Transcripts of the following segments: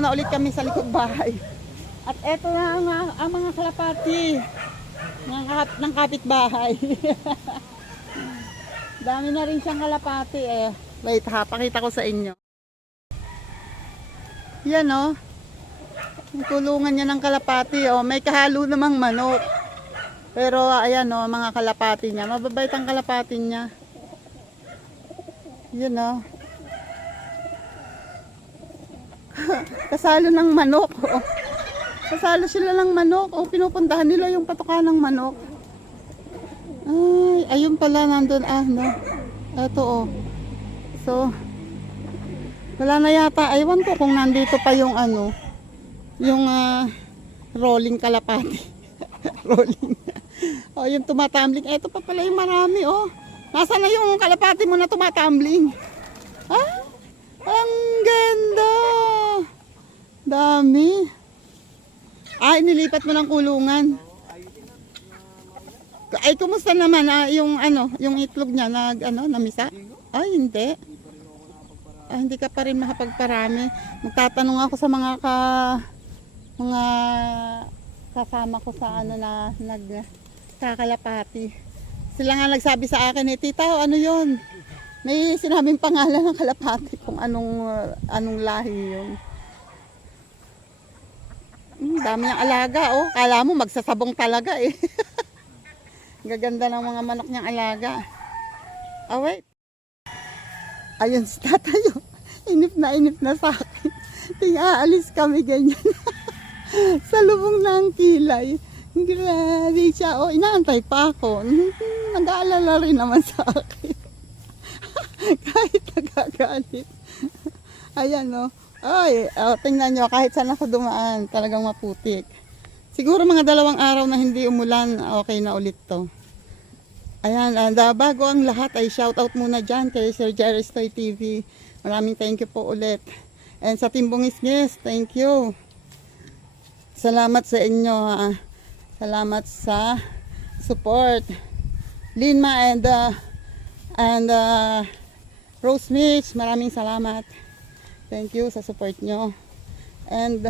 Nandito na ulit kami sa likod bahay. At eto na ang mga kalapati ng kapitbahay. Dami na rin siyang kalapati eh. Wait ha, pakita ko sa inyo. Yan oh. Yung kulungan niya ng kalapati oh. May kahalo namang manok. Pero ayan oh, mga kalapati niya. Mababait ang kalapati niya. Yan oh. Kasalo ng manok oh. Kasalo sila ng manok oh. Pinupuntahan nila yung patukan ng manok. Ay, ayun pala nandun no. Ito oh. So wala na yata. Aywan ko kung nandito pa yung yung rolling kalapati. Rolling. Oh, yung tumatambling. Ito pa pala yung marami oh. Nasaan na yung kalapati mo na tumatambling? Ah, ang ganda. Dami. Ay, nilipat mo ng kulungan. Ay, kumusta naman yung itlog niya namisa? Ay, hindi. Ay, hindi ka pa rin makapagparami. Magtatanong ako sa mga kasama ko sa nagkakalapati. Sila nga nagsabi sa akin tita, ano yun? May sinabing pangalan ng kalapati kung anong lahi yun. Dami niyang alaga oh. Kala mo magsasabong talaga eh. Gaganda ng mga manok niyang alaga. Oh wait. Ayun si tatayo. Inip na sa akin. Aalis kami ganyan. Sa lubong ng kilay. Grabe siya. Oh, inaantay pa ako. Nag-aalala rin naman sa akin. Kahit nagagalit. Ayan oh. Ay, tingnan nyo, kahit saan ako dumaan, talagang maputik. Siguro mga 2 araw na hindi umulan, okay na ulit to. Ayan, and bago ang lahat ay shoutout muna dyan kay Sir Jerry Stoy TV. Maraming thank you po ulit. And sa Team Bungis-Ngis, thank you. Salamat sa inyo. Salamat sa support. Linma and Rose Mix, maraming salamat. Thank you sa support nyo. And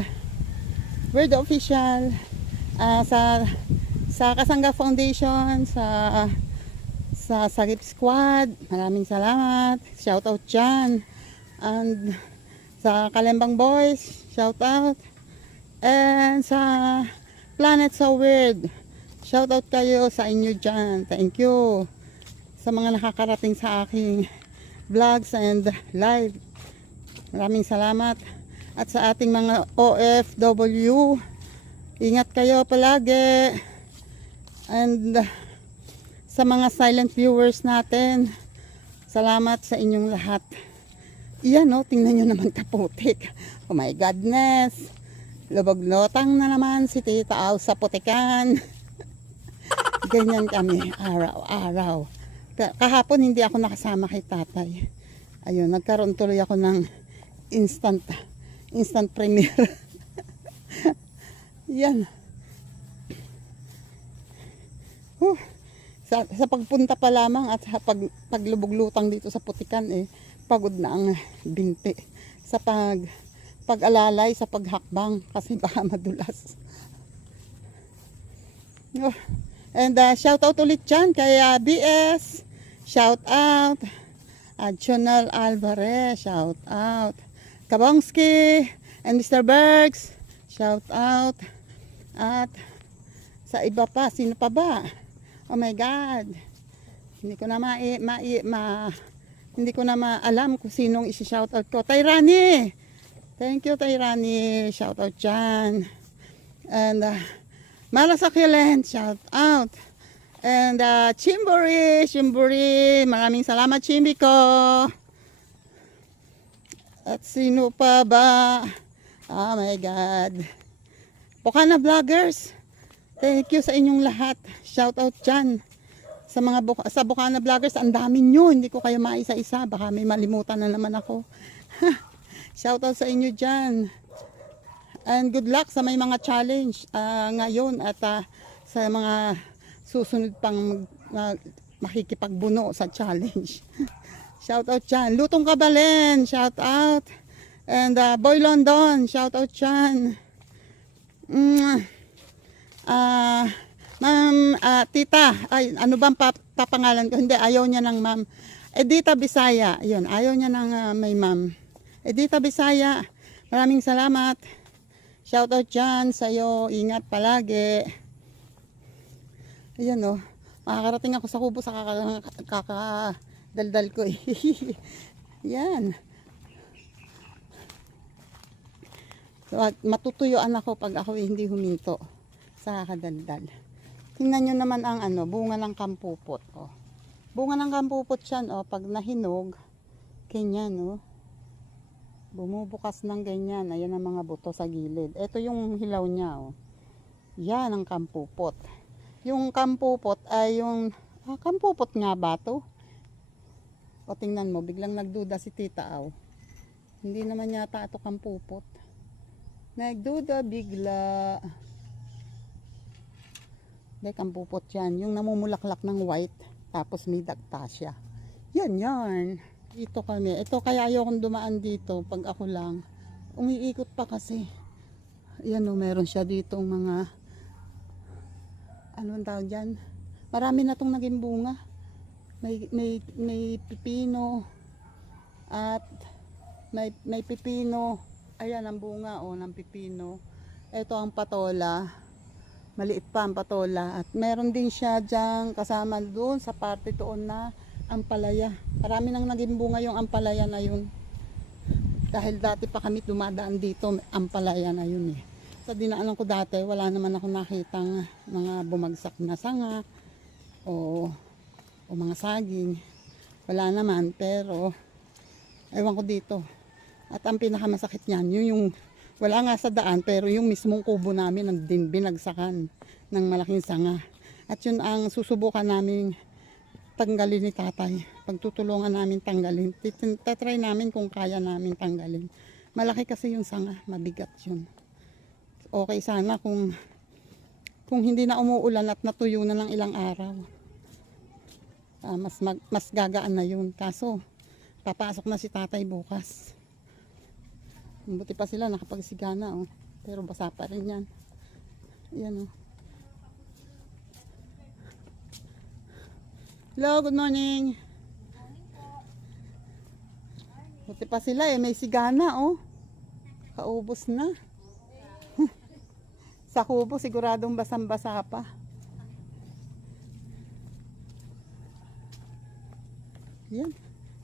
we're the official sa Kasangga Foundation, sa Sagip Squad. Maraming salamat. Shout out dyan. And sa Kalembang Boys, shout out. And sa Planet So Weird, shout out kayo sa inyo dyan. Thank you sa mga nakakarating sa aking vlogs and live. Maraming salamat. At sa ating mga OFW, ingat kayo palagi. And sa mga silent viewers natin, salamat sa inyong lahat. Iyan no, tingnan nyo naman kaputik. Oh my godness. Lubog-lotang na naman si Tita Aw sa putikan. Ganyan kami araw-araw. Kahapon hindi ako nakasama kay tatay. Ayun, nagkaroon tuloy ako ng instant premiere. Yan. Sa pagpunta pa lamang at sa paglubog-lutang dito sa putikan pagod na ang binti. Sa pag-alalay, sa paghakbang kasi baka madulas. And shout out ulit dyan kay BS. Shout out. Jonal Alvarez, shout out. Kabongski and Mr. Bergs, shout out. At sa iba pa, sino pa ba? Oh my God. Hindi ko na hindi ko na maalam kung sinong isi-shout out ko. Tayrani. Thank you Tayrani. Shout out dyan. And Mala Succulent, shout out. And Chimburi, maraming salamat Chimbi ko. At sino pa ba? Oh my God. Bukana Vloggers, thank you sa inyong lahat. Shout out dyan. Sa mga Bukana Vloggers, ang dami nyo. Hindi ko kayo maisa-isa. Baka may malimutan na naman ako. Shout out sa inyo dyan. And good luck sa may mga challenge ngayon at sa mga susunod pang makikipagbuno sa challenge. Shout out dyan. Lutong Kabalen, shout out. And Boy London, shout out dyan. Ma'am, tita, ay, ano bang papangalan ko? Hindi, ayaw niya ng ma'am. Edita Bisaya, yun, ayaw niya ng may ma'am. Edita Bisaya, maraming salamat. Shout out dyan sa'yo, ingat palagi. Ayan o, makakarating ako sa kubo sa kakadaldal ko. Yan. So, matutuyuan ako pag ako hindi huminto sa kakadaldal. Tingnan nyo naman ang bunga ng kampupot. Oh. Bunga ng kampupot yan. Oh. Pag nahinog, ganyan. Oh. Bumubukas ng ganyan. Ayan ang mga buto sa gilid. Ito yung hilaw niya. Oh. Yan ang kampupot. Yung kampupot ay yung... kampupot nga ba to? O tingnan mo, biglang nagduda si Tita Aw. Hindi naman yata ito kampupot. Nagduda bigla. Dahil kampupot yan. Yung namumulaklak ng white. Tapos may dagta siya. Yan yan. Ito kami. Ito kaya ayokong dumaan dito. Pag ako lang. Umiikot pa kasi. Yan o. Meron siya dito mga. Anong tawag dyan? Marami na itong naging bunga. May pipino. At may pipino. Ayan ang bunga o ng pipino. Ito ang patola. Maliit pa ang patola. At meron din siya dyan kasama doon sa parte doon na ampalaya. Marami nang naging bunga yung ampalaya na yun. Dahil dati pa kami dumadaan dito, ampalaya na yun eh. Sa dinaanan ko dati, wala naman ako nakitang mga bumagsak na sanga o mga saging. Wala naman, pero ewan ko dito. At ang pinakamasakit niyan, yung wala nga sa daan, pero yung mismong kubo namin ang din binagsakan ng malaking sanga. At yun ang susubukan namin tanggalin ni tatay. Pagtutulungan namin tanggalin. Tatry namin kung kaya namin tanggalin. Malaki kasi yung sanga, mabigat yun. Okay sana kung hindi na umuulan at natuyo na ng ilang araw. Mas gagaan na yun. Kaso, papasok na si tatay bukas. Buti pa sila nakapagsigana oh. Pero basa pa rin yan. Yan oh. Hello, good morning. Buti pa sila may sigana oh. Kaubos na. Sa kubo siguradong basang-basa pa. Yan.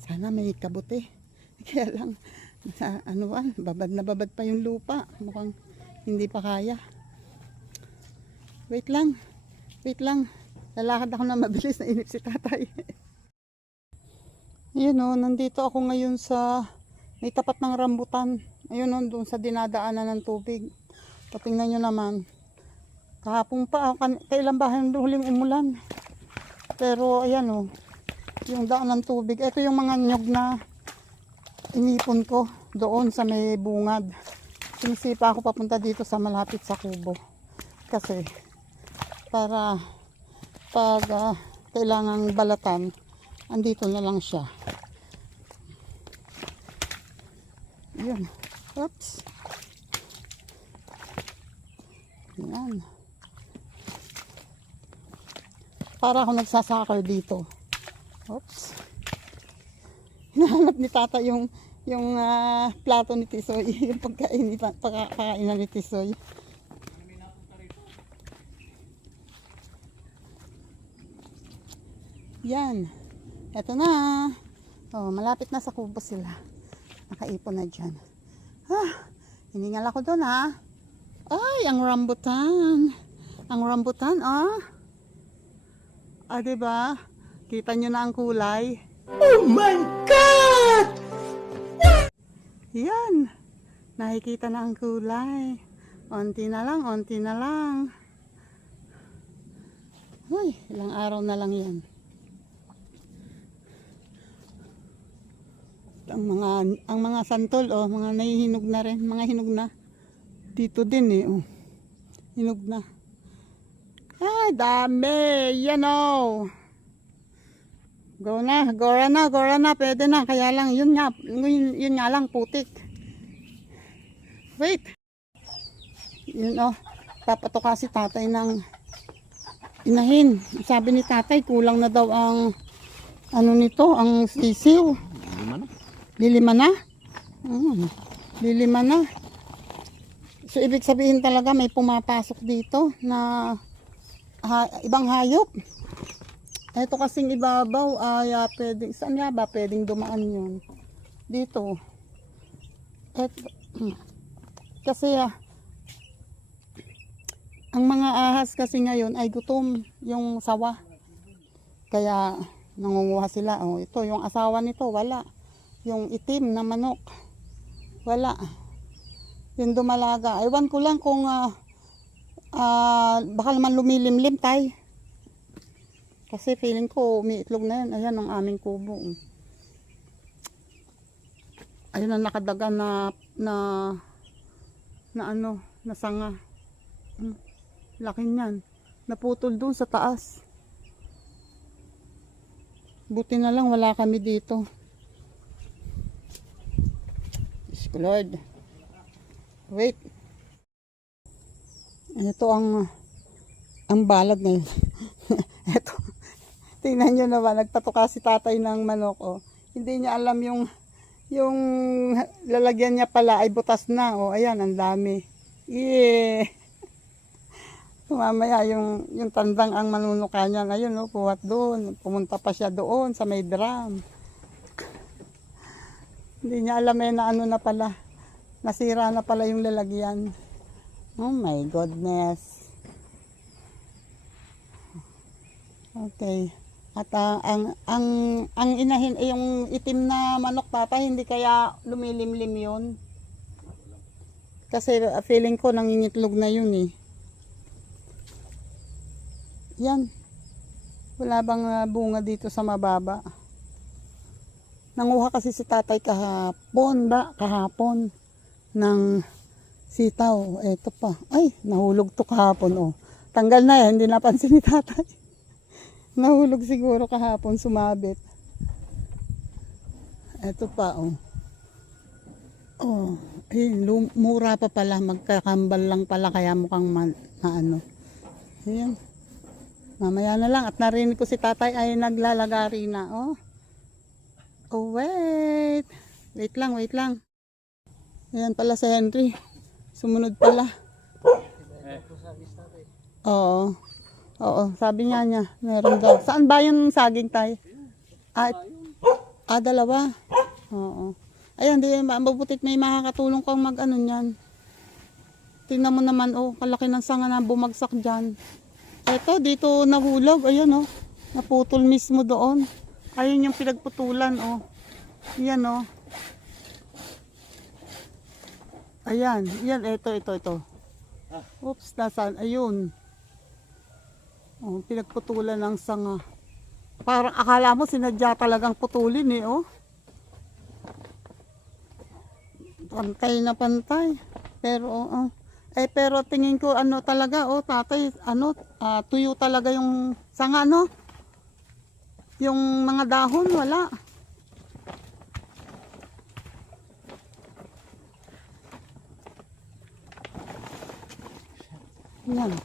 Sana may kabuti. Kaya lang babad na babad pa yung lupa. Mukhang hindi pa kaya. Wait lang. Lalakad ako na mabilis, na inip si tatay. Ayun o, nandito ako ngayon sa may tapat ng rambutan. Ayun o, doon sa dinadaanan ng tubig. Patingnan nyo naman. Kahapon pa, kailan ba yung huling umulan. Pero ayan o, yung daan ng tubig. Ito yung mga nyog na inipon ko doon sa may bungad. Sinisipa ako papunta dito sa malapit sa kubo. Kasi para pag kailangang balatan, andito na lang siya. Yun. Oops. Yan. Para ako nagsasakal dito. Oops. Hinahanap ni tata yung plato ni Tisoy, yung pagkainan ni Tisoy. Yan. Eto na. Oh, malapit na sa kubo sila. Nakaipon na dyan. Hiningal ako doon ha. Ay, ang rambutan. Ang rambutan diba? Kita nyo na ang kulay. Oh my God! Yan. Nakikita na ang kulay. Onti na lang, onti na lang. Uy, ilang araw na lang yan. Ang mga santol, mga nahihinog na rin. Mga hinog na. Dito din hinog na. Ay, dami. Yan Gora na. Pwede na. Kaya lang, yun nga lang, putik. Wait. Yun oh. Papatoka si tatay ng inahin. Sabi ni tatay, kulang na daw ang ano nito, ang sisiw. Lilima na? Lilima na. So, ibig sabihin talaga may pumapasok dito na ibang hayop. Ito kasing ibabaw ay pwedeng, saan nga ba pwedeng dumaan yun? Dito. Kasi ang mga ahas kasi ngayon ay gutom yung sawa. Kaya nangunguha sila. Oh, ito yung asawa nito, wala. Yung itim na manok, wala. Yung dumalaga. Ewan ko lang kung baka naman lumilimlim tay. Kasi feeling ko umiitlog na yan. Ayan ang aming kubo. Ayun ang nakadaga na ano, na sanga. Laki niyan. Naputol doon sa taas. Buti na lang wala kami dito. Diyos ko Lord. Wait. Ito ang balag ngayon. Ito. Tingnan nyo naman, nagpatuka si tatay ng manok. Oh. Hindi niya alam yung lalagyan niya pala ay butas na. Oh, ayan, ang dami. Yeah. Mamaya yung tandang ang manunuka niya. Ayun, oh, puwat doon. Pumunta pa siya doon sa may drum. Hindi niya alam na ano na pala. Nasira na pala yung lalagyan. Oh my goodness. Okay. At ang inahin ay yung itim na manok tatay, hindi kaya lumilimlim yun. Kasi feeling ko nangingitlog na yun eh. Yan. Wala bang bunga dito sa mababa? Nanguha kasi si tatay kahapon ng sitaw. Eto pa. Ay, nahulog to kahapon oh. Tanggal na yan, hindi napansin ni tatay. Nahulog siguro kahapon, sumabit. Eto pa, oh. Oh, mura pa pala, magkakambal lang pala, kaya mukhang ano. Ayan. Mamaya na lang, at narinig ko si tatay ay naglalagari na, oh. Oh, wait. Wait lang. Ayan pala si Henry. Sumunod pala. Oo. Oo, sabi niya, meron daw. Saan ba yung saging tay? Dalawa. Oo. Ayan, di mabutit may makakatulong kang mag-ano niyan. Tingnan mo naman, oh, kalaki ng sanga na bumagsak dyan. Eto, dito nahulog, ayun, oh. Naputol mismo doon. Ayun yung pinagputulan, oh. Yan, oh. Ayan, ito. Oops, nasaan? Ayun. Oh, pinagputulan ng sanga. Parang akala mo sinadya talagang putulin eh, oh. Pantay na pantay. Pero pero tingin ko ano talaga, oh, tatay, tuyo talaga yung sanga, no? Yung mga dahon wala. Yan.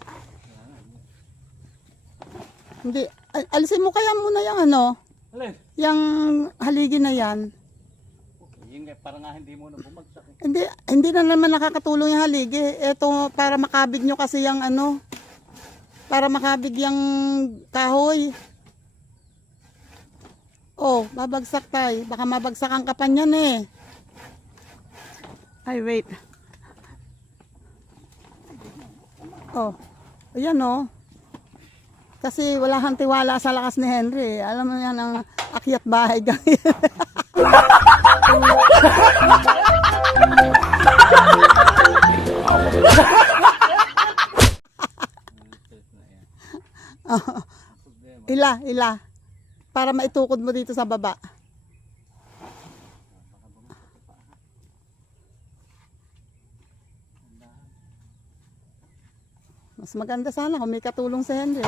Hindi, alisin mo kaya muna yung ano? Alin? Yung haligi na yan. Yung para nga hindi mo na bumagsak. Hindi na naman nakakatulong yung haligi. Ito para makabig nyo kasi yung ano. Para makabig yung kahoy. Oh, babagsak tayo. Baka mabagsak ang kapan yan eh. Ay, wait. Oh, ayan oh. Kasi wala kang tiwala sa lakas ni Henry. Alam mo yan ang akyat bahay ganyan. Ila. Para maitukod mo dito sa baba. Mas maganda sana kung may katulong si Henry.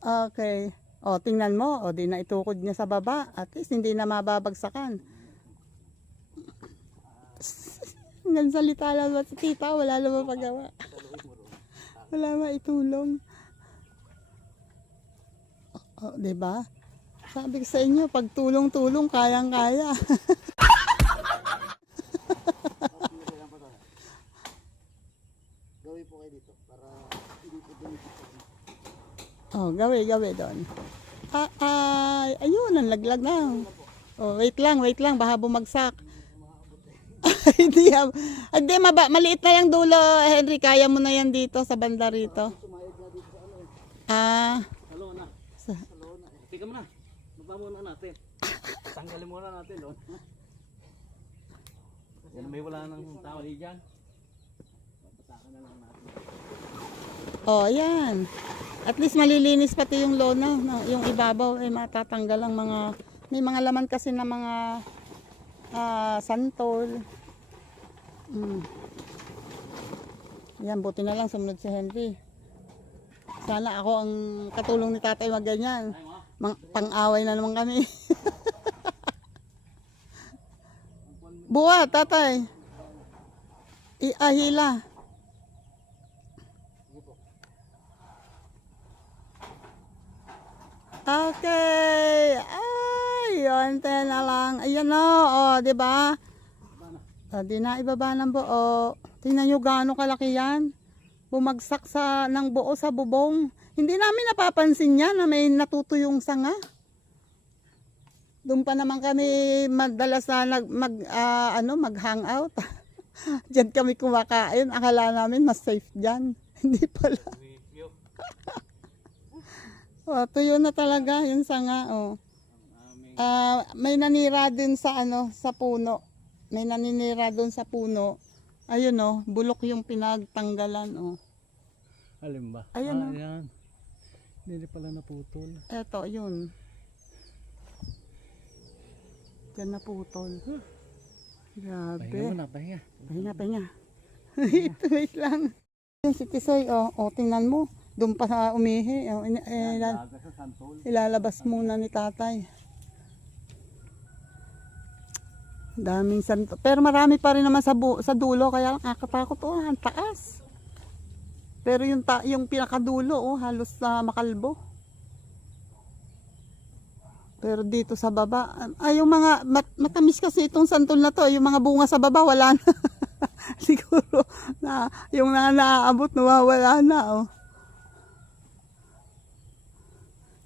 Okay. O, tingnan mo. O, di na itukod niya sa baba. At least hindi na mababagsakan. Hanggang salita lang ba sa tita, wala naman pagawa. Wala maitulong. Oh, diba? Sabi ko sa inyo, pag tulong-tulong, kayang-kaya. Gawin po kayo dito para hindi po dun. Oh, gawi doon. Ayun, ang laglag na. Oh, wait lang, baka bumagsak. Hindi, maliit na yung dulo, Henry, kaya mo na yan dito sa banda rito. Ah, Sa lona. sa, Sa lona. Tika mo na. Baba muna natin. Tanggalin muna natin doon. Yan may wala nang tawali dyan. Patakan na lang natin. oh, yan. At least malilinis pati yung lona, no? Yung ibabaw ay matatanggal ang mga, may mga laman kasi na mga santol. Yan, buti na lang sumunod si Henry. Sana ako ang katulong ni tatay mag ganyan. Pang-away na naman kami. Buwa, tatay. Ahila. Okay. Ay, yun na lang. Ayan o, oh, di ba? Di na ibaba ng buo. Tingnan nyo gaano kalaki yan. Bumagsak ng buo sa bubong. Hindi namin napapansin yan na may natutuyong sanga. Doon pa naman kami madalas na mag-hangout. Diyan kami kumakain. Akala namin mas safe dyan. Hindi pala. Oh, tuyo na talaga yung sanga. Oh. May nanira din sa sa puno. May naninira doon sa puno. Ayun oh, bulok yung pinagtanggalan oh. Alin ba? Ayan oh. Ayan. Hindi pala naputol. Eto, yun. Diyan naputol. Grabe. Pahinga muna, pahinga. Pahinga. Wait lang. Yung si Tisoy, tingnan mo. Doon pa sa umihi. Laga sa santol. Ilalabas muna ni tatay. Daming santo. Pero marami pa rin naman sa dulo. Kaya nakakatakot. Ang taas. Pero yung pinakadulo, halos makalbo. Pero dito sa baba, yung mga matamis kasi itong santol na to. Yung mga bunga sa baba, wala na. Siguro na yung naaabot, nawawala na. Oh.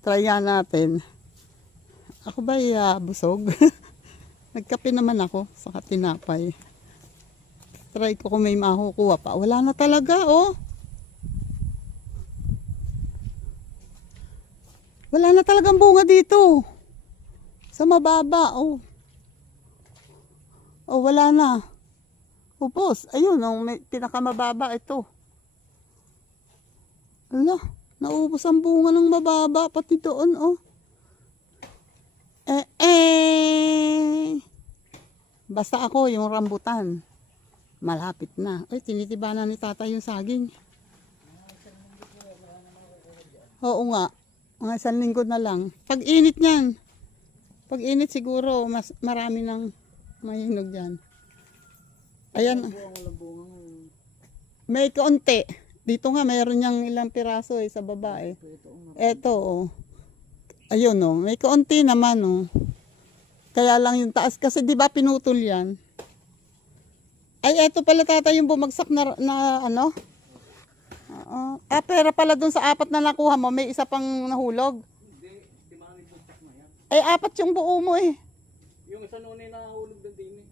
Try natin. Ako ba busog? Nagkape naman ako sa tinapay. Try ko kung may makukuha pa. Wala na talaga, oh. Wala na talagang bunga dito. Sa mababa, oh. Oh, wala na. Upos, ayun, may pinakamababa ito. Ala, naubos ang bunga ng mababa, pati doon, oh. Basta ako, yung rambutan. Malapit na. Ay, tinitiba na ni tatay yung saging. Oo nga. Mga 1 linggo na lang. Pag init niyan. Pag init siguro, mas marami ng mahinog dyan. Ayan. May kaunti. Dito nga, mayroon niyang ilang piraso sa baba eh. Eto, oh. Ayun, oh. May kaunti naman, oh. Kaya lang yung taas. Kasi di ba pinutol yan? Ay, eto pala tatay yung bumagsak na ano? Pera pala dun sa 4 na nakuha mo, may isa pang nahulog. Hindi, timangin po na yan. Ay, 4 yung buo mo eh. Yung isa noon ay nahulog din eh.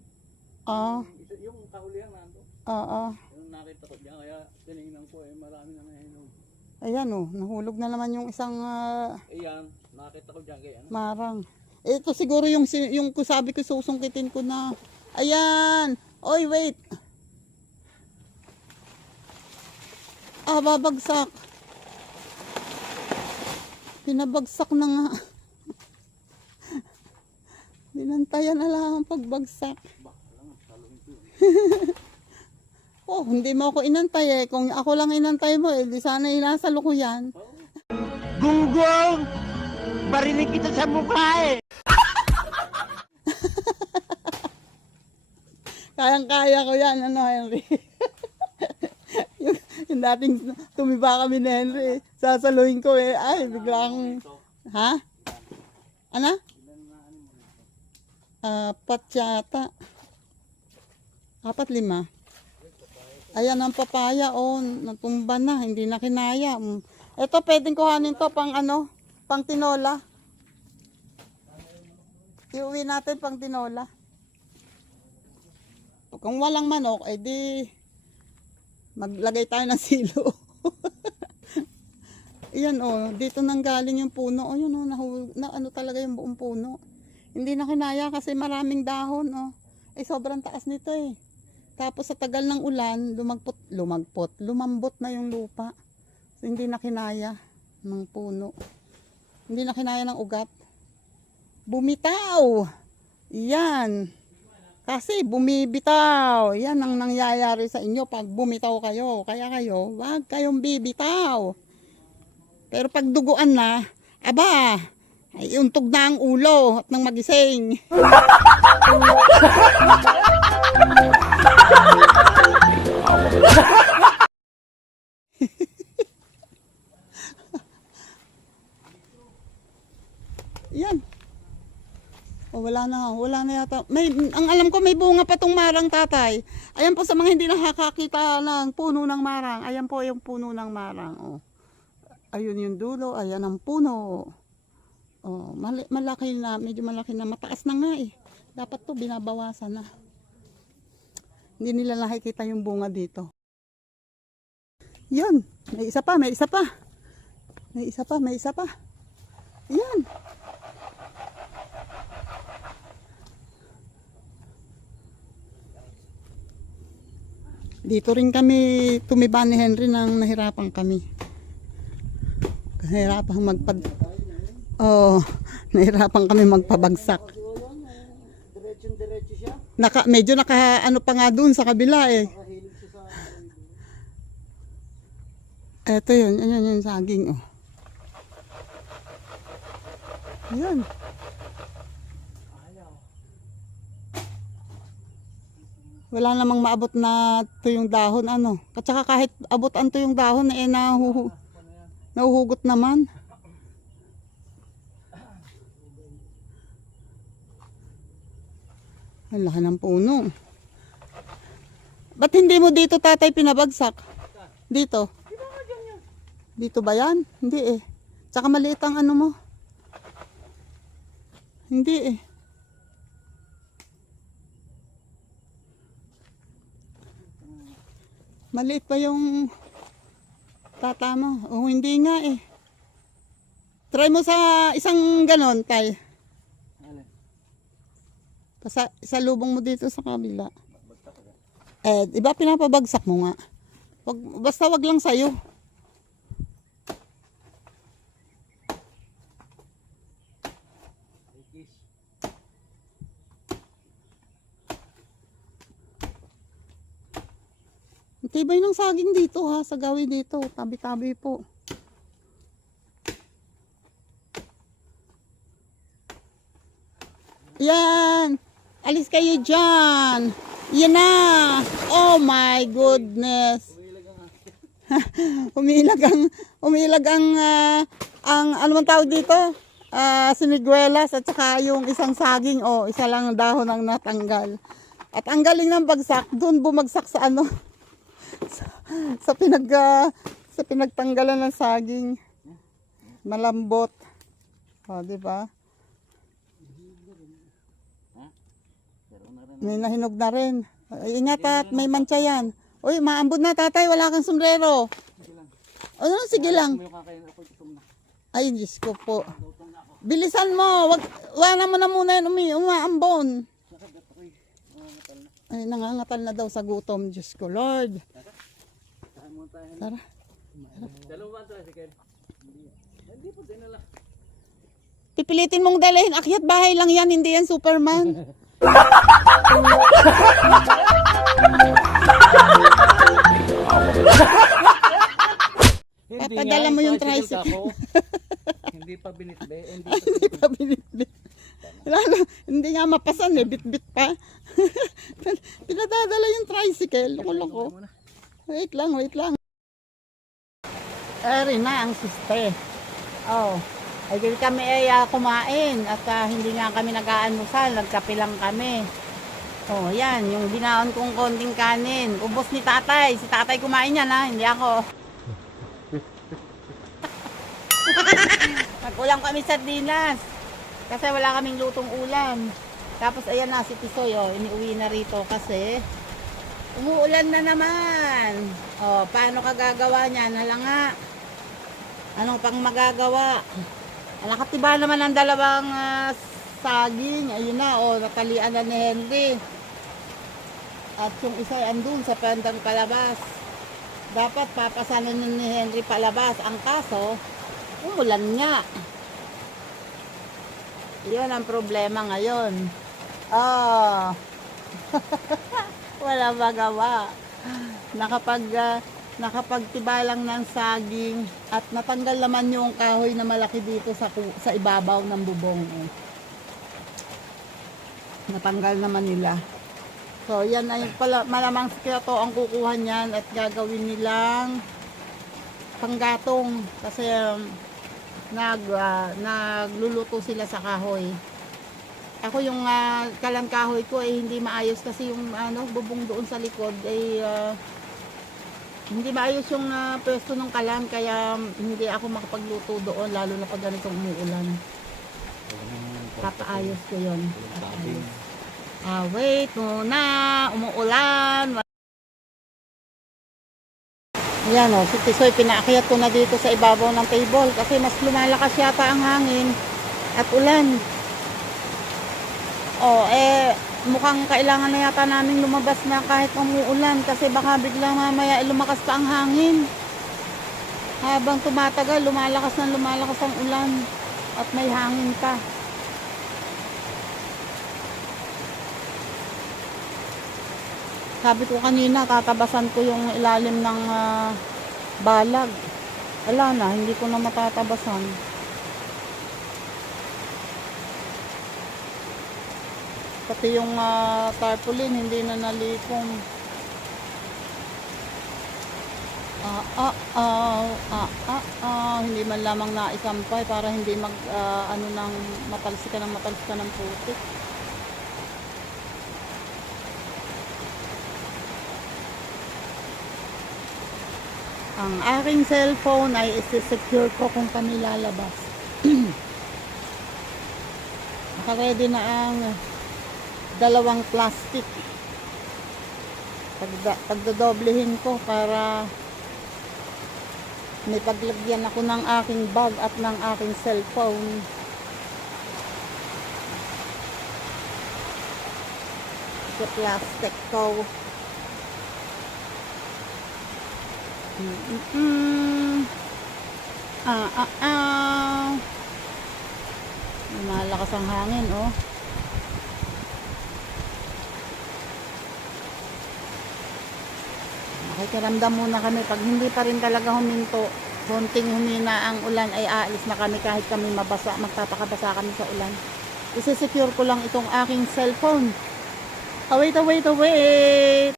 Yung kahulihan nando. Oo. Yung nakita ko diyan, kaya tinignan ko marami na nahinog. Ayan oh, nahulog na naman yung isang Ayan, nakita ko diyan kaya. marang. Ito siguro yung sabi ko susungkitin ko na. Ayan. Oy, wait. Babagsak. Pinabagsak na nga. Binantayan na lang ang pagbagsak. Oh, hindi mo ako inantay eh. Kung ako lang inantay mo, di sana inasalo ko yan. Gunggong! Barinig kita sa mukha eh! Kayang-kaya ko yan, ano, Henry. yung dating tumiba kami ni Henry, sasaluhin ko eh. Ay, biglang, ha? Ano? Apat yata. 4-5. Ayan ang papaya, oh, natumba na, hindi na kinaya. Ito, pwedeng kuhanin to pang ano, pang tinola. Iuwi natin pang tinola. Kung walang manok, eh di maglagay tayo ng silo. Ayan, oh, dito nang galing yung puno. Oh, yun, oh, na ano talaga yung buong puno. Hindi na kinaya kasi maraming dahon, oh. Eh, sobrang taas nito eh. Tapos sa tagal ng ulan, lumambot na yung lupa. So, hindi na kinaya ng puno. Hindi na kinaya ng ugat. Bumitaw! Yan. Kasi bumibitaw. Yan ang nangyayari sa inyo pag bumitaw kayo. Kaya kayo, wag kayong bibitaw. Pero pag duguan na, aba, ay untog na ang ulo at nang magising. Yan. O, wala na yata. Ang alam ko may bunga pa tong marang, tatay. Ayan po sa mga hindi nakakakita ng puno ng marang. Ayan po yung puno ng marang. O. Ayun yung dulo, ayan ang puno. Oh, malaki na, medyo malaki na, mataas na nga eh. Dapat to binabawasan na. Hindi nila nakikita yung bunga dito. Yan, may isa pa. Yan. Dito rin kami tumiba ni Henry nang nahirapan kami. Nahirapan kami magpabagsak. Diretso siya. Medyo ano pa nga doon sa kabila eh. Eto yun, yung saging oh. Ayan. Wala namang maabot na tuyong dahon ano. At saka kahit abutan tuyong dahon eh nahuhugot naman. Ang laki ng puno. Ba't hindi mo dito, tatay, pinabagsak? Dito. Dito ba yan? Hindi eh. Tsaka maliit ang ano mo. Hindi eh. Maliit pa yung tata mo. O hindi nga eh. Try mo sa isang ganon, tay. Sa lubong mo dito sa kabila. Eh, iba pinapabagsak mo nga. Basta wag lang sa'yo. Tibay ng saging dito ha, sa gawi dito. Tabi-tabi po. Yan! Alis kayo dyan! Yan na! Oh my goodness! Umilag ang ano man tawag dito? Siniguelas at saka yung isang saging. Oh, isa lang dahon ang natanggal. At ang galing ng bagsak, doon bumagsak sa ano? sa pinagtanggalan ng saging. Malambot. O, di ba? May nahinog na rin. Ingat at may mantsa yan. Uy, maambod na, tatay, wala kang sombrero. Ano, sige lang. Ay, Diyos ko po. Bilisan mo, wala mo na muna yan, umaambon. Ay, nangangatal na daw sa gutom, Diyos ko, Lord. Tara. Pipilitin mong dalhin, akyat bahay lang yan, hindi yan Superman. Papadala mo yung tricycle. Hindi pa binitbe. Hindi pa binitbit. Lalo, hindi nga mapasan eh, bit-bit pa. Michael. Loko-loko. Wait lang, wait lang. Eri na ang siste. Oh. Ay di kami ay kumain at hindi nga kami nag-aanusal, nagkape lang kami. Oh, yan, yung binaon kong konting kanin. Ubos ni tatay. Si tatay kumain yan ha, hindi ako. Nag-ulam kami sa sardinas. Kasi wala kaming lutong ulam. Tapos ayan na si Tisoy, oh, iniuwi na rito kasi umuulan na naman. Oh, paano ka gagawa niyan? Hala nga. Anong pang magagawa? Nakatiba naman ang dalawang saging. Ayun na, oh, natalian na ni Henry. At yung isa ay andun sa pandang palabas. Dapat papasanin ni Henry palabas. Ang kaso, umulan nga. Yun ang problema ngayon. Oh. Wala magawa. Nakapagtiba lang ng saging at natanggal naman yung kahoy na malaki dito sa ibabaw ng bubong. Natanggal naman nila. So, yan ay malamang sikreto ang kukuha niyan at gagawin nilang panggatong kasi nagluluto sila sa kahoy. Ako yung kalang kahoy ko ay hindi maayos kasi yung bubong doon sa likod ay hindi maayos yung pwesto ng kalan kaya hindi ako makapagluto doon lalo na pag ganitong umuulan. Papaayos ko yun. Papaayos. Wait muna, umuulan. Ayan o, si Tisoy, pinaakyat ko na dito sa ibabaw ng table kasi mas lumalakas yata ang hangin at ulan. Mukhang kailangan na yata namin lumabas na kahit umuulan kasi baka biglang mamaya lumakas pa ang hangin. Habang tumatagal, lumalakas ang ulan at may hangin pa. Sabi ko kanina, tatabasan ko yung ilalim ng balag. Wala na, hindi ko na matatabasan. Pati yung tarpaulin, hindi na nalikong. Hindi man lamang naisampay para hindi matalsikan ng putik. Ang aking cellphone ay isi-secure ko kung kami lalabas. Naka-ready na ang dalawang plastic. Pagdodoblehin ko para may paglagyan ako ng aking bag at ng aking cellphone. Sa plastic ko. Malakas ang hangin, oh. Nakikiramdam muna kami. Pag hindi pa rin talaga huminto, konting humina ang ulan, ay aalis na kami kahit kami mabasa, magpapakabasa kami sa ulan. Isisecure ko lang itong aking cellphone. Wait.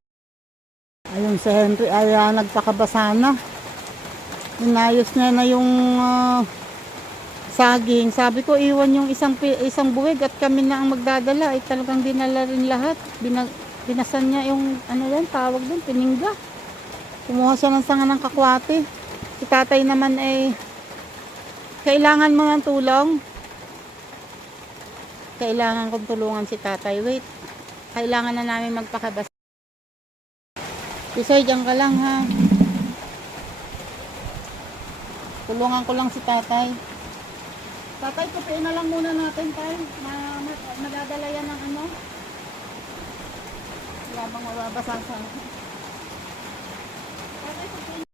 Ayun si Henry ay nagpakabasa na. Inayos niya na yung saging. Sabi ko iwan yung isang buwig at kami na ang magdadala. Ay talagang dinala rin lahat. Binasan niya yung tawag doon, piningga. Kumuha siya ng sanga ng kakwate. Si tatay naman ay kailangan mo ng tulong. Kailangan kong tulungan si tatay. Wait. Kailangan na namin magpakabasa. Tisoy, diyan ka lang ha. Tulungan ko lang si tatay. Tatay, tupiin na lang muna natin tayo. Madadala yan ng Habang mababasa sa tatay, tupiin.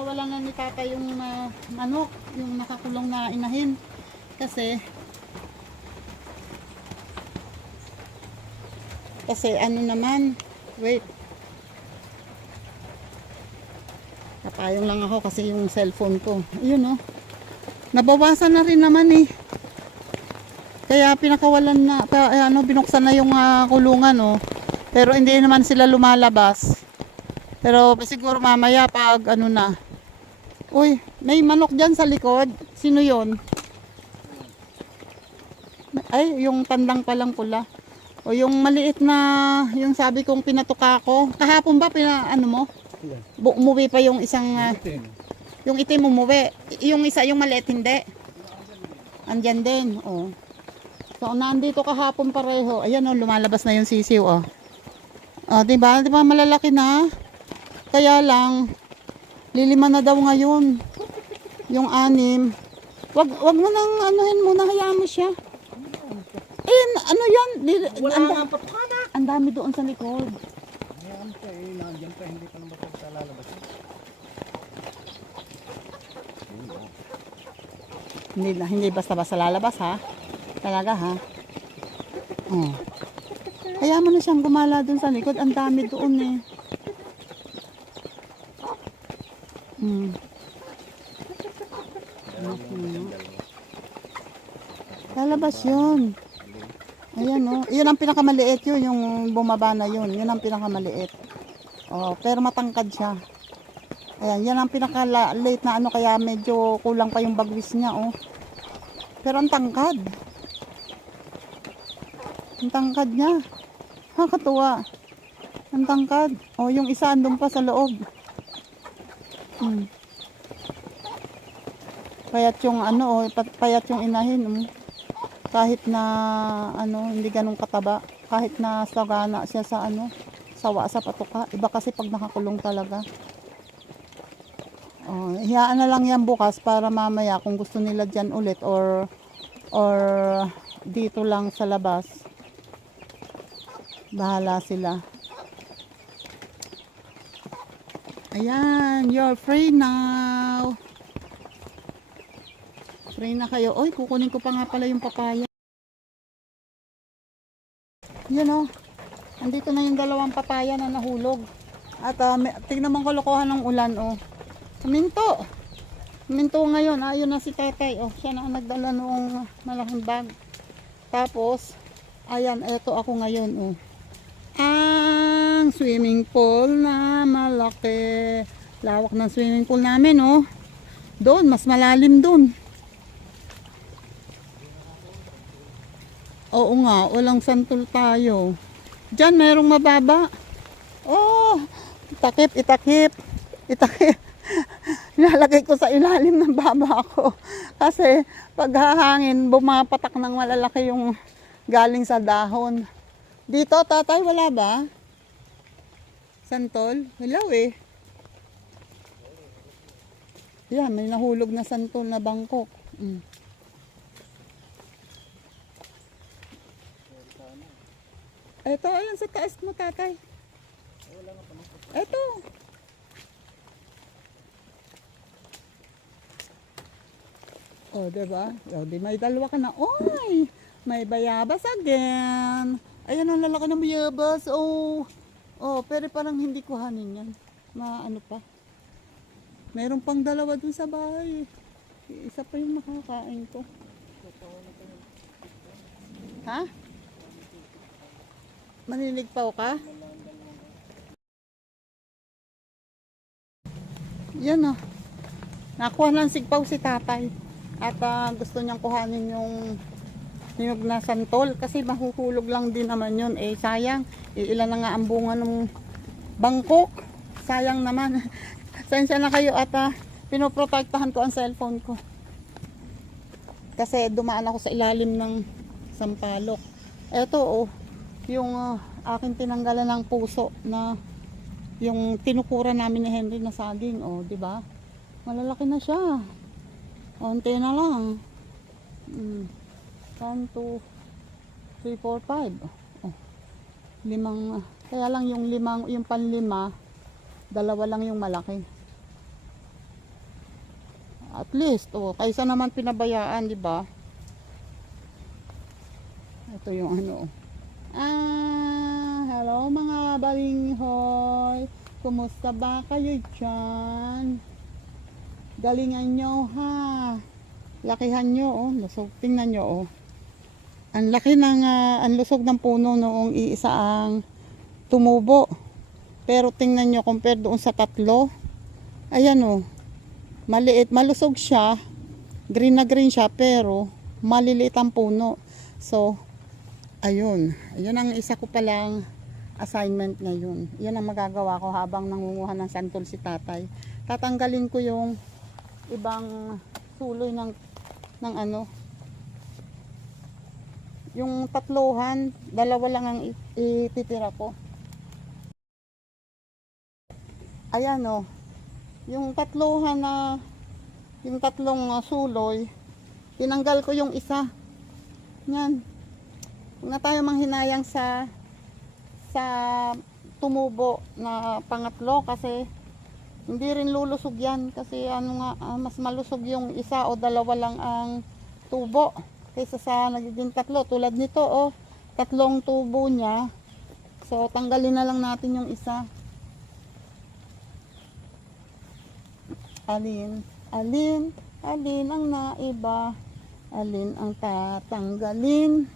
pinakawalan na ni Tata yung manok, yung nakakulong na inahin. Kasi ano naman, wait. Napayong lang ako kasi yung cellphone ko. Ayun, oh. Nabawasan na rin naman eh. Kaya pinakawalan na, binuksan na yung kulungan, oh. Pero hindi naman sila lumalabas. Pero siguro mamaya pag ano na. Uy, may manok dyan sa likod. Sino yon? Ay, yung tandang palang pula. O yung maliit na, yung sabi kong pinatuka ko. Kahapon ba ano mo? Umuwi pa yung isang, yung itim umuwi. Yung isa, yung maliit hindi. Andyan din, oh. So, nandito kahapon pareho. Ayan, oh, lumalabas na yung sisiw, oh. Oh, diba? Diba malalaki na? Kaya lang, lilima na daw ngayon. Yung 6. Wag mo nang anuhin muna, hayaan mo siya. Eh, ano yan? Wala nga patukana. Ang dami doon sa likod. Ayan pa eh, nandiyan pa, hindi pa naman sa lalabas. Hindi basta-basta lalabas, ha? Talaga, ha? Oh. Hayaan mo na siyang gumala doon sa likod. Ang dami doon, eh. Lalabas yun. Ayan, oh. Yun ang pinakamaliit yun, yung bumaba na yun. Yun ang pinakamaliit. Oh, pero matangkad siya. Ayan, yan ang pinaka-late na ano, kaya medyo kulang pa yung bagwis niya, oh. Pero ang tangkad. Ang tangkad niya. Nakakatuwa. Ang tangkad. Oh, yung isa andun pa sa loob. Payat yung ano, payat yung inahin. Kahit na ano, hindi ganun kataba. Kahit na sagana siya sa ano, sawa sa patuka. Iba kasi pag nakakulong talaga. Oh, hiyaan na lang yan bukas para mamaya kung gusto nila dyan ulit or dito lang sa labas. Bahala sila. Ayan, you're free now. Free na kayo. Oy, kukunin ko pa nga pala yung papaya. Yan, oh. Andito na yung 2 papaya na nahulog. At tignan mo kalokohan ng ulan, oh. Huminto. Huminto ngayon. Ayun na si Tatay. Oh, siya na ang nagdala noong malaking bag. Tapos, ayan, eto ako ngayon, oh. Ang swimming pool na malaki. Lawak ng swimming pool namin, oh. Doon, mas malalim doon. Oo nga, walang santol tayo. Diyan, merong mababa. Oh, itakip. Nilalagay ko sa ilalim ng baba ko. Kasi, pag hahangin, bumapatak ng malalaki yung galing sa dahon. Dito, Tatay, wala ba? Santol? Wala eh. Yan, may nahulog na santol na bangkok. Ito, ayan sa taas mo, Tatay. Ito. O, diba? O, di may 2 ka na. Oy! May bayabas again. Ayan ang lalaki ng bayabas. Oh, pero parang hindi kuhanin yan. Ano pa. Mayroon pang 2 dun sa bahay. Isa pa yung makakain ko. Ha? Maniligpaw ka? Yan, oh. Nakuha ng sigpaw si Tatay. At gusto niyang kuhanin yung niyog na santol kasi mahuhulog lang din naman yun. Eh sayang, ilan na nga ang bunga ng bangkok. Sayang naman. Sensya na kayo at pinoprotektahan ko ang cellphone ko. Kasi dumaan ako sa ilalim ng sampalok. Eto, oh, yung aking tinanggalan ng puso na yung tinukura namin ni Henry na saging, oh, di ba? Malalaki na siya. Onti na lang. 1, 2, 3, 4, 5. Oh, 5. Kaya lang yung 5, yung 5, 2 lang yung malaki. At least, oh, kaysa naman pinabayaan, di ba? Ito yung ano. Hello mga balinghoy. Kumusta ba kayo dyan? Galingan nyo ha. Lakihan nyo, oh. Lusog. Tingnan nyo, oh. Ang laki ng, ang lusog ng puno noong iisa ang tumubo. Pero tingnan nyo, compare doon sa tatlo. Ayan, oh. Maliit, malusog siya. Green na green siya, pero maliliit ang puno. So, ayun. Ayun ang isa ko palang assignment ngayon. Yan ang magagawa ko habang nangunguha ng santol si tatay. Tatanggalin ko yung ibang suloy ng ano. Yung tatluhan, dalawa lang ang ititira ko. Ayan, oh. Yung tatluhan na yung tatlong suloy, tinanggal ko yung isa. Yan. Huwag na tayo manghinayang sa tumubo na pangatlo kasi hindi rin lulusog yan kasi ano nga, mas malusog yung isa o dalawa lang ang tubo kaysa sa nagiging tatlo. Tulad nito, oh, tatlong tubo niya. So tanggalin na lang natin yung isa. Alin ang naiba, alin ang tatanggalin.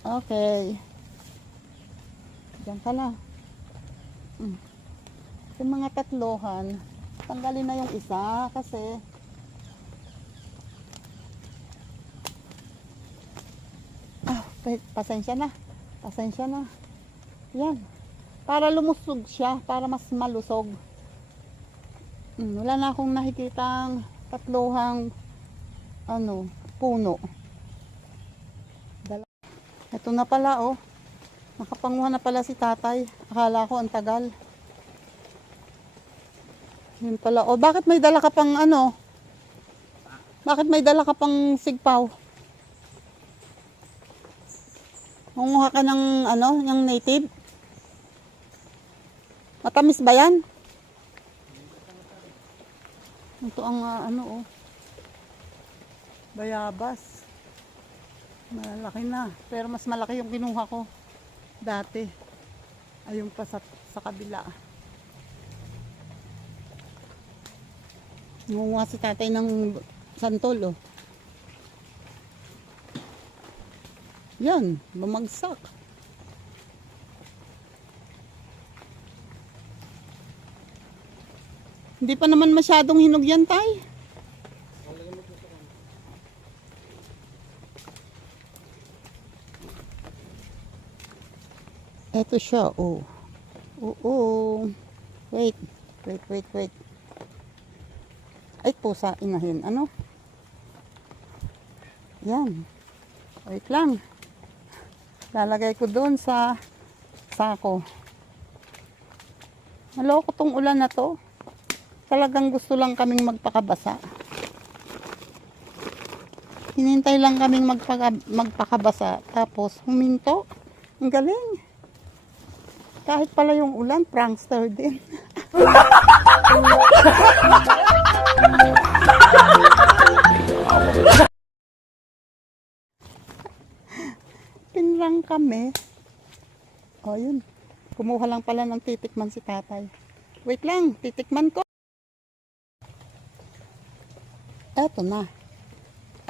Okay. Diyan ka na. Yung mga tatlohan, tanggalin na yung isa kasi pasensya na. Yan. Para lumusog siya, para mas malusog. Wala na akong nakikitang tatlohang puno. Ito na pala, oh. Nakapanguha na pala si tatay. Akala ko ang tagal. Yun pala. Oh, bakit may dala ka pang Bakit may dala ka pang sigpaw? Manguha ka ng yung native? Matamis ba yan? Ito ang oh. Bayabas. Malaki na. Pero mas malaki yung kinuha ko dati. Ayun pa sa kabila. Nangunguha si tatay ng santol, oh. Yan, bumagsak. Hindi pa naman masyadong hinog yan, tay. Ito siya, oh. Oo. Wait. Ay, pusa, inahin. Ano? Yan. Wait lang. Lalagay ko doon sa sako. Maloko tong ulan na to. Talagang gusto lang kaming magpakabasa. Hinintay lang kaming magpakabasa. Tapos huminto. Ang galing. Kahit pala yung ulan, prankster din. Pinrang kami. O yun. Kumuha lang pala ng titikman si tatay. Wait lang, titikman ko. Eto na.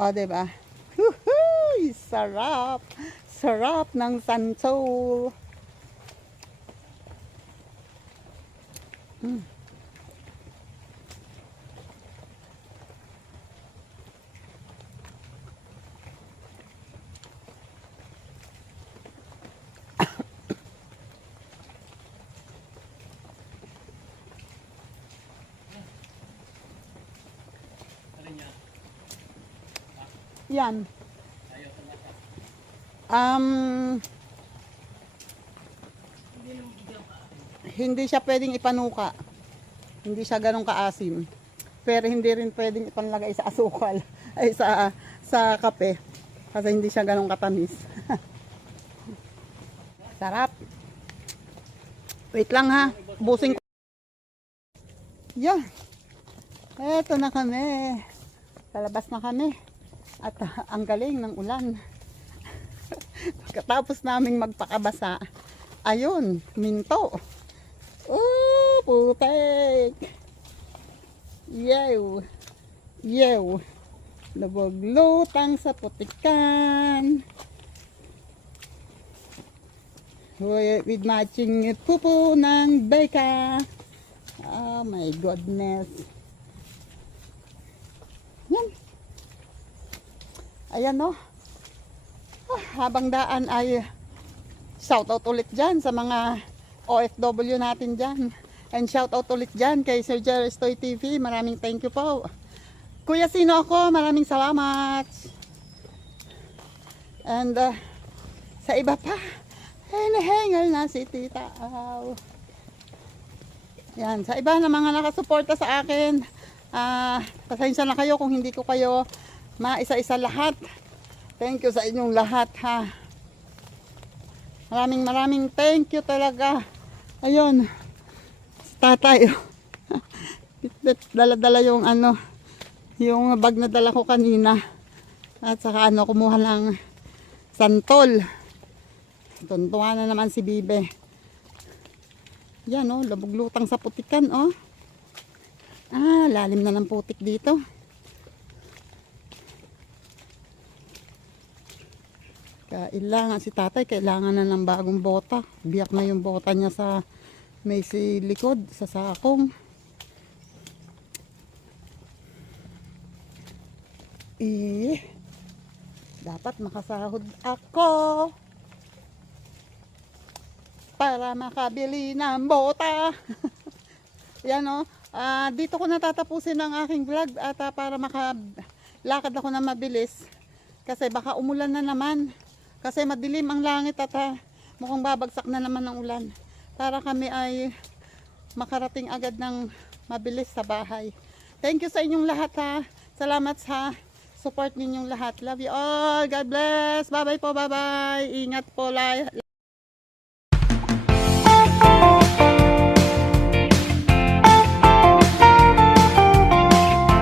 O, diba? Woohoo! Sarap! Sarap ng santol. Yan. Hindi siya pwedeng ipanuka. Hindi siya ganun kaasim. Pero hindi rin pwedeng ipanlagay sa asukal. Ay sa kape. Kasi hindi siya ganun katamis. Sarap. Wait lang ha. Busin ko. Yan. Eto na kami. Palabas na kami. At ang galing ng ulan. Pagkatapos naming magpakabasa, ayun, minto. Oh, putek. Yew. Yew. Nabaglutang sa putikan. With matching pupo ng beka. Oh my goodness. Yan. Ayan no. Habang daan ay shoutout ulit dyan sa mga OFW natin dyan. And shoutout ulit dyan kay Sir Jerry Stoy TV. Maraming thank you po. Kuya Sino ako, maraming salamat. And sa iba pa, hinahengal na si Tita Aw. Yan, sa iba na mga nakasuporta sa akin, pasensya na kayo kung hindi ko kayo maisa-isa lahat. Thank you sa inyong lahat ha. Maraming thank you talaga. Ayun, si tatay. Dala-dala yung yung bag na dala ko kanina. At saka kumuha lang santol. Tuntuan na naman si Bibe. Yan labog-lutang sa putikan lalim na ng putik dito. Kailangan si tatay, kailangan na ng bagong bota. Biyak na yung bota niya sa may likod, sa sakong. Dapat makasahod ako para makabili ng bota. Yan dito ko natatapusin ang aking vlog at para makalakad ako na mabilis kasi baka umulan na naman kasi madilim ang langit at mukhang babagsak na naman ang ulan para kami ay makarating agad ng mabilis sa bahay. Thank you sa inyong lahat salamat sa support ninyong lahat. Love you all. God bless. Bye bye po. Bye bye. Ingat po.